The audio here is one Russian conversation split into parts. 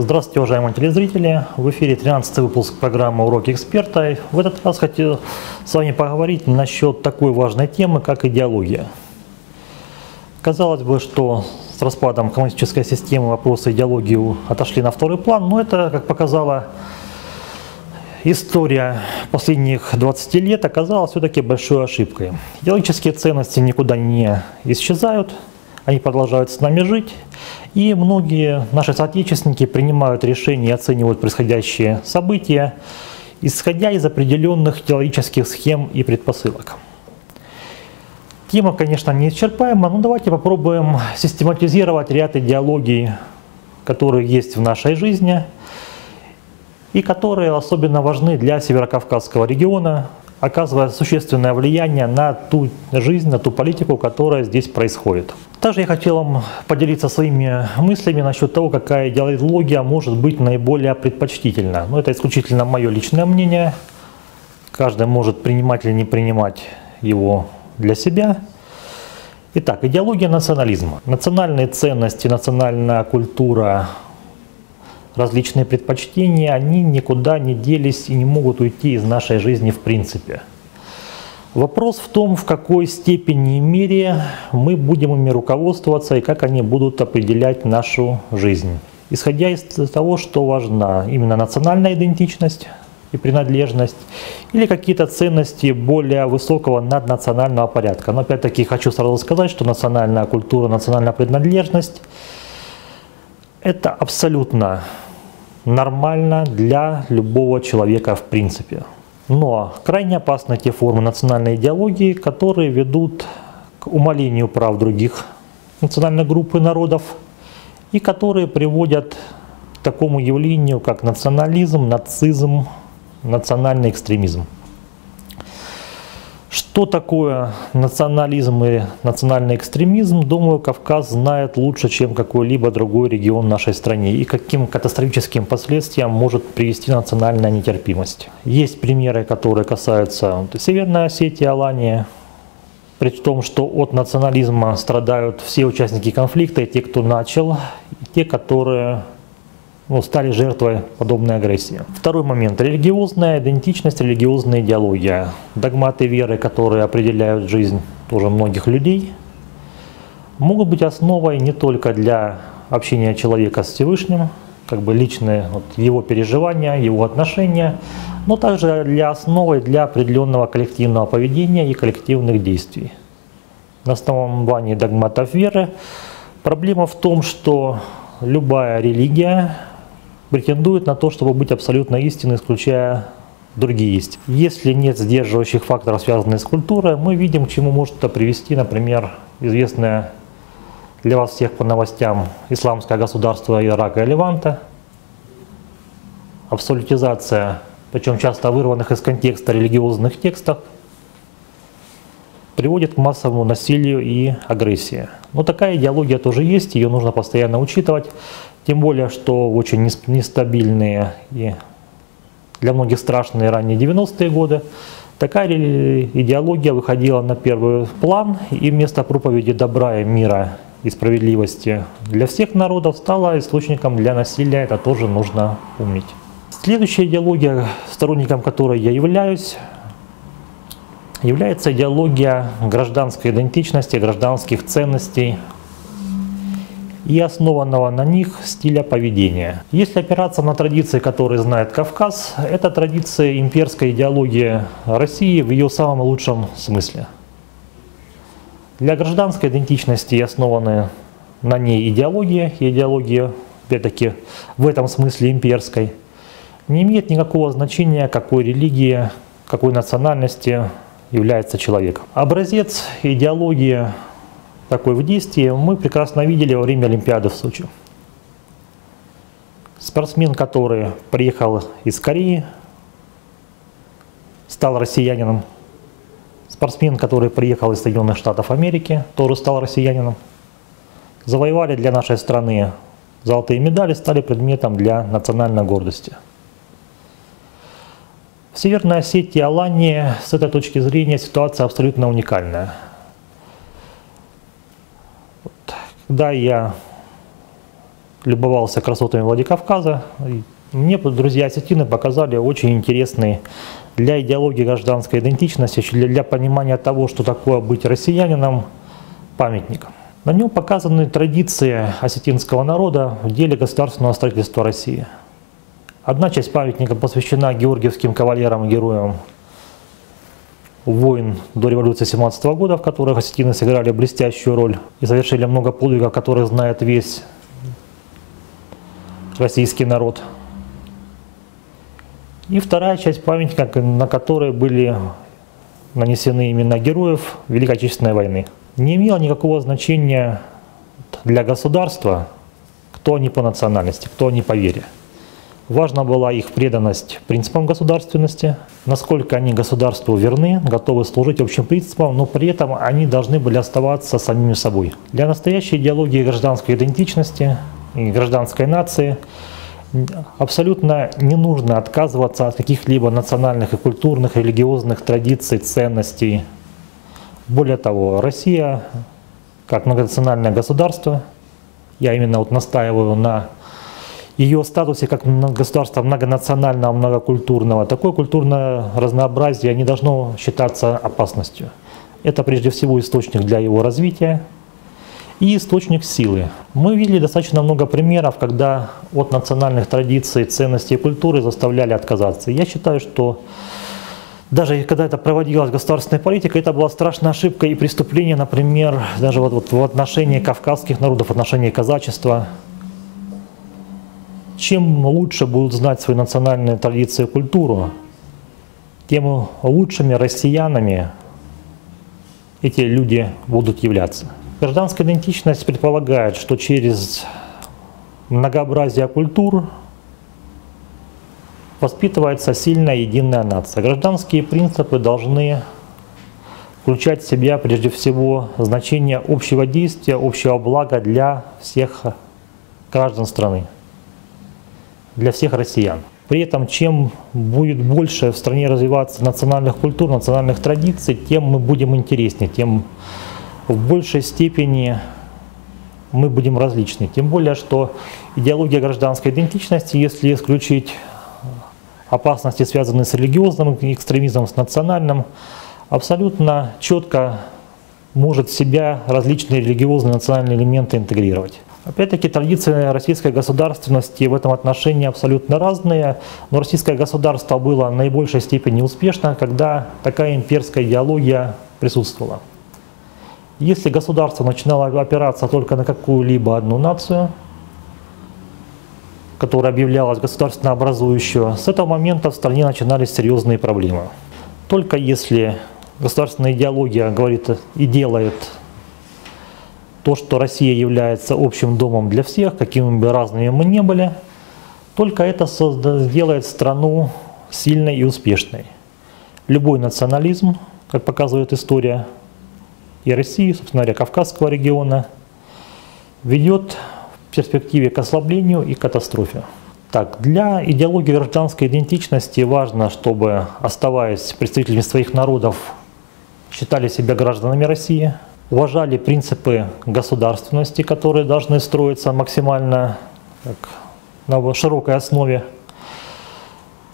Здравствуйте, уважаемые телезрители! В эфире 13-й выпуск программы «Уроки эксперта». В этот раз хотел с вами поговорить насчет такой важной темы, как идеология. Казалось бы, что с распадом коммунистической системы вопросы идеологии отошли на второй план, но это, как показала история последних 20 лет, оказалась все-таки большой ошибкой. Идеологические ценности никуда не исчезают, они продолжают с нами жить. И многие наши соотечественники принимают решения и оценивают происходящие события, исходя из определенных идеологических схем и предпосылок. Тема, конечно, неисчерпаема, но давайте попробуем систематизировать ряд идеологий, которые есть в нашей жизни и которые особенно важны для Северокавказского региона, оказывая существенное влияние на ту жизнь, на ту политику, которая здесь происходит. Также я хотел вам поделиться своими мыслями насчет того, какая идеология может быть наиболее предпочтительна. Но это исключительно мое личное мнение. Каждый может принимать или не принимать его для себя. Итак, идеология национализма. Национальные ценности, национальная культура, различные предпочтения, они никуда не делись и не могут уйти из нашей жизни в принципе. Вопрос в том, в какой степени и мере мы будем ими руководствоваться и как они будут определять нашу жизнь. Исходя из того, что важна именно национальная идентичность и принадлежность, или какие-то ценности более высокого наднационального порядка. Но опять-таки хочу сразу сказать, что национальная культура, национальная принадлежность – это абсолютно нормально для любого человека в принципе. Но крайне опасны те формы национальной идеологии, которые ведут к умалению прав других национальных групп и народов, и которые приводят к такому явлению, как национализм, нацизм, национальный экстремизм. Что такое национализм и национальный экстремизм, думаю, Кавказ знает лучше, чем какой-либо другой регион нашей страны, и каким катастрофическим последствиям может привести национальная нетерпимость. Есть примеры, которые касаются Северной Осетии, Алании, при том, что от национализма страдают все участники конфликта, и те, кто начал, и те, которые стали жертвой подобной агрессии. Второй момент. Религиозная идентичность, религиозная идеология. Догматы веры, которые определяют жизнь тоже многих людей, могут быть основой не только для общения человека с Всевышним, как бы личные его переживания, его отношения, но также основой для определенного коллективного поведения и коллективных действий. На основании догматов веры проблема в том, что любая религия претендует на то, чтобы быть абсолютно истинной, исключая другие истины. Если нет сдерживающих факторов, связанных с культурой, мы видим, к чему может это привести, например, известное для вас всех по новостям исламское государство Ирака и Леванта, абсолютизация, причем часто вырванных из контекста религиозных текстов, приводит к массовому насилию и агрессии. Но такая идеология тоже есть, ее нужно постоянно учитывать. Тем более, что в очень нестабильные и для многих страшные ранние 90-е годы такая идеология выходила на первый план, и вместо проповеди добра и мира и справедливости для всех народов стала источником для насилия. Это тоже нужно помнить. Следующая идеология, сторонником которой я являюсь, является идеология гражданской идентичности, гражданских ценностей и основанного на них стиля поведения. Если опираться на традиции, которые знает Кавказ, это традиция имперской идеологии России в ее самом лучшем смысле. Для гражданской идентичности основаны на ней идеология, и идеология, опять-таки, в этом смысле имперской, не имеет никакого значения, какой религии, какой национальности является человек. Образец идеологии такой в действии мы прекрасно видели во время Олимпиады в Сочи. Спортсмен, который приехал из Кореи, стал россиянином. Спортсмен, который приехал из Соединенных Штатов Америки, тоже стал россиянином. Завоевали для нашей страны золотые медали, стали предметом для национальной гордости. В Северной Осетии и Алании с этой точки зрения ситуация абсолютно уникальная. Когда я любовался красотами Владикавказа. Мне друзья-осетины показали очень интересный для идеологии гражданской идентичности, для понимания того, что такое быть россиянином, памятник. На нем показаны традиции осетинского народа в деле государственного строительства России. Одна часть памятника посвящена георгиевским кавалерам и героям войн до революции 17 года, в которых осетины сыграли блестящую роль и совершили много подвигов, которые знает весь российский народ. И вторая часть памятника, на которой были нанесены имена героев Великой Отечественной войны. Не имело никакого значения для государства, кто они по национальности, кто они по вере. Важна была их преданность принципам государственности, насколько они государству верны, готовы служить общим принципам, но при этом они должны были оставаться самими собой. Для настоящей идеологии гражданской идентичности и гражданской нации абсолютно не нужно отказываться от каких-либо национальных и культурных, религиозных традиций, ценностей. Более того, Россия, как многонациональное государство, я именно настаиваю на ее статусе как государства многонационального, многокультурного, такое культурное разнообразие не должно считаться опасностью. Это прежде всего источник для его развития и источник силы. Мы видели достаточно много примеров, когда от национальных традиций, ценностей и культуры заставляли отказаться. Я считаю, что даже когда это проводилась государственная политика, это была страшная ошибка и преступление, например, даже вот в отношении кавказских народов, в отношении казачества. Чем лучше будут знать свои национальные традиции и культуру, тем лучшими россиянами эти люди будут являться. Гражданская идентичность предполагает, что через многообразие культур воспитывается сильная единая нация. Гражданские принципы должны включать в себя прежде всего значение общего действия, общего блага для всех граждан страны, для всех россиян. При этом, чем будет больше в стране развиваться национальных культур, национальных традиций, тем мы будем интереснее, тем в большей степени мы будем различны. Тем более, что идеология гражданской идентичности, если исключить опасности, связанные с религиозным экстремизмом, с национальным, абсолютно четко может в себя различные религиозные национальные элементы интегрировать. Опять-таки традиции российской государственности в этом отношении абсолютно разные, но российское государство было в наибольшей степени успешно, когда такая имперская идеология присутствовала. Если государство начинало опираться только на какую-либо одну нацию, которая объявлялась государственно образующей, с этого момента в стране начинались серьезные проблемы. Только если государственная идеология говорит и делает то, что Россия является общим домом для всех, какими бы разными мы ни были, только это сделает страну сильной и успешной. Любой национализм, как показывает история и России, собственно говоря, Кавказского региона, ведет в перспективе к ослаблению и катастрофе. Так, для идеологии гражданской идентичности важно, чтобы, оставаясь представителями своих народов, считали себя гражданами России, уважали принципы государственности, которые должны строиться максимально на широкой основе,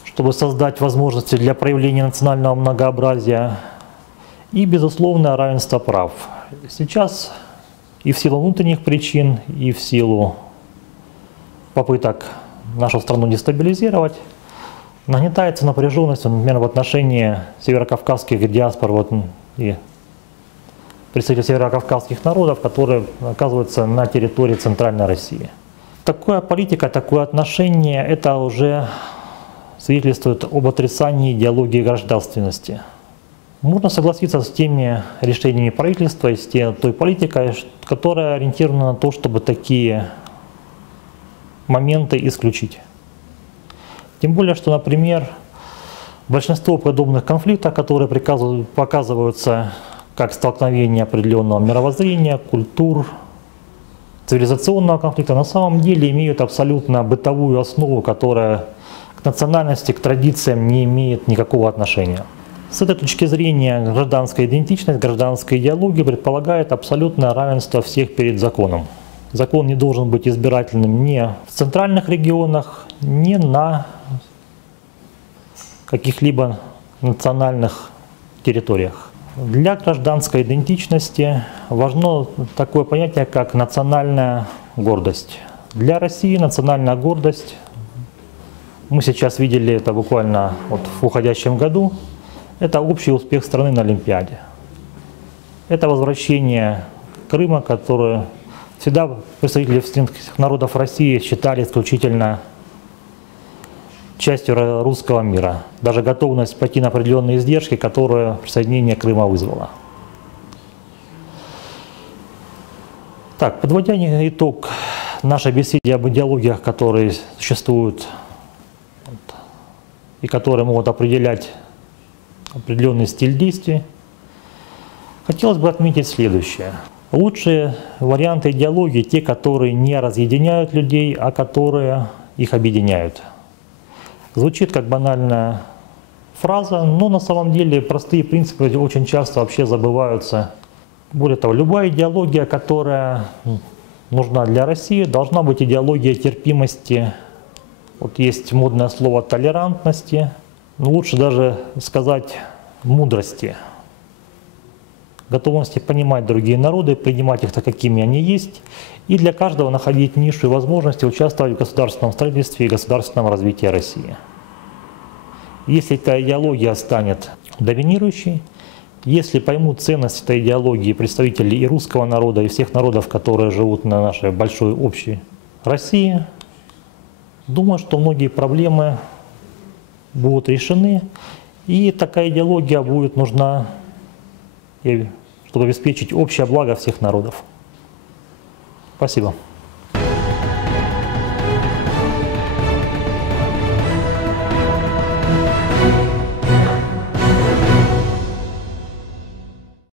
чтобы создать возможности для проявления национального многообразия и, безусловно, равенство прав. Сейчас и в силу внутренних причин, и в силу попыток нашу страну дестабилизировать, нагнетается напряженность, например, в отношении северокавказских диаспор и представителей северокавказских народов, которые оказываются на территории Центральной России. Такая политика, такое отношение, это уже свидетельствует об отрицании идеологии гражданственности. Можно согласиться с теми решениями правительства и с той политикой, которая ориентирована на то, чтобы такие моменты исключить. Тем более, что, например, большинство подобных конфликтов, которые показываются как столкновение определенного мировоззрения, культур, цивилизационного конфликта, на самом деле имеют абсолютно бытовую основу, которая к национальности, к традициям не имеет никакого отношения. С этой точки зрения гражданская идентичность, гражданская идеология предполагает абсолютное равенство всех перед законом. Закон не должен быть избирательным ни в центральных регионах, ни на каких-либо национальных территориях. Для гражданской идентичности важно такое понятие, как национальная гордость. Для России национальная гордость, мы сейчас видели это буквально вот в уходящем году, это общий успех страны на Олимпиаде. Это возвращение Крыма, которое всегда представители всех народов России считали исключительно частью русского мира. Даже готовность пойти на определенные издержки, которые присоединение Крыма вызвало. Так, подводя итог нашей беседе об идеологиях, которые существуют и которые могут определять определенный стиль действий, хотелось бы отметить следующее. Лучшие варианты идеологии – те, которые не разъединяют людей, а которые их объединяют. Звучит как банальная фраза, но на самом деле простые принципы очень часто вообще забываются. Более того, любая идеология, которая нужна для России, должна быть идеология терпимости. Вот есть модное слово толерантности, но лучше даже сказать мудрости. Готовности понимать другие народы, принимать их так, какими они есть, и для каждого находить нишу и возможности участвовать в государственном строительстве и государственном развитии России. Если эта идеология станет доминирующей, если поймут ценность этой идеологии представители и русского народа, и всех народов, которые живут на нашей большой общей России, думаю, что многие проблемы будут решены, и такая идеология будет нужна, чтобы обеспечить общее благо всех народов. Спасибо.